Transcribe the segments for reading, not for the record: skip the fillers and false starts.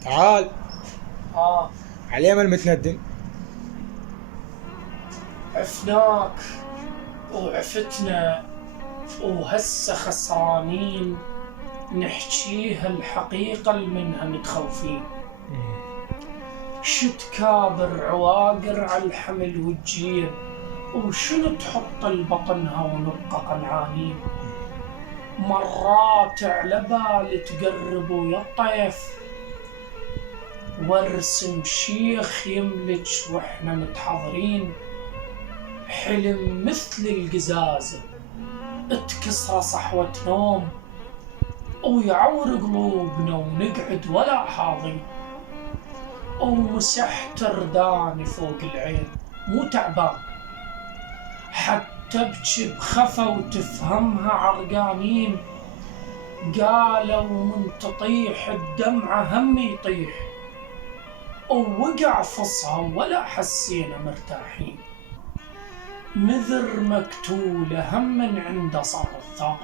تعال. على يمن متندم. عفناك وعفتنا وهسه خسرانين، نحجيها الحقيقة المنها متخوفين. شت كابر عواقر على الحمل والجير، وشنو تحط البطنها ونبقى قلعانين. مرات على بال تقرب ويا الطيف، وارسم شيخ يملج واحنا متحضرين. حلم مثل القزازة اتكسر صحوة نوم، ويعور قلوبنا ونقعد ولا حاضين. ومسحت رداني فوق العين مو تعبان، حتى ابجي بخفا وتفهمها عرقانين. قالوا من تطيح الدمعة هم يطيح، ووقع فصها ولا حسينا مرتاحين. مذر مقتولة هم من عنده صار الثار،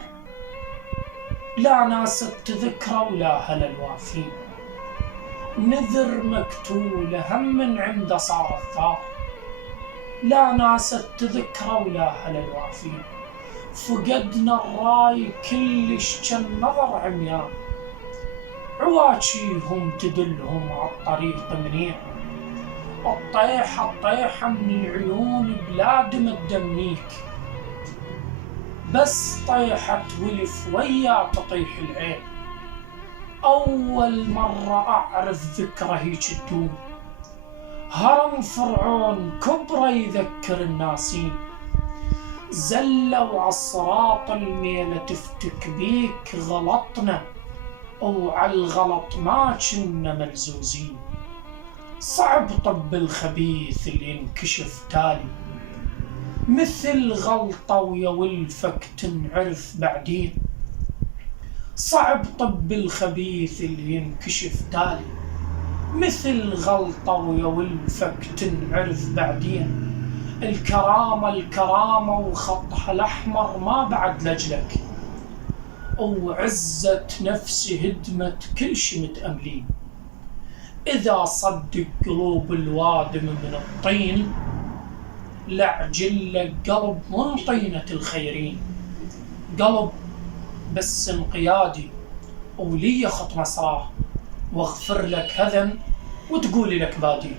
لا ناس التذكرة ولا هل الوافين. نذر مقتولة هم من عنده صار الثار، لا ناس التذكرة ولا هل الوافين. فقدنا الراي كلش كان نظر عميان، عواجيهم تدلهم عالطريق منين. الطيحة من العيون بلاد متدميك، بس طيحة ولف ويا تطيح العين. أول مرة أعرف ذكرى هيج تدوم، هرم فرعون كبرى يذكر الناسين. زلوا عالصراط الميلة تفتك بيك غلطنا، وعالغلط ما كنا ملزوزين. صعب طب الخبيث اللي ينكشف تالي، مثل غلطة ويا ولفك تنعرف بعدين. صعب طب الخبيث اللي ينكشف تالي، مثل غلطة ويا ولفك تنعرف بعدين. الكرامة وخطها الأحمر ما بعد لجلك، وعزة نفسي هدمت كل شي متأملين. إذا صدق قلوب الوادم من الطين، لعجلك قلب من طينة الخيرين. قلب بس انقيادي ولي خط مسراه، واغفر لك هذا وتقولي لك بادين.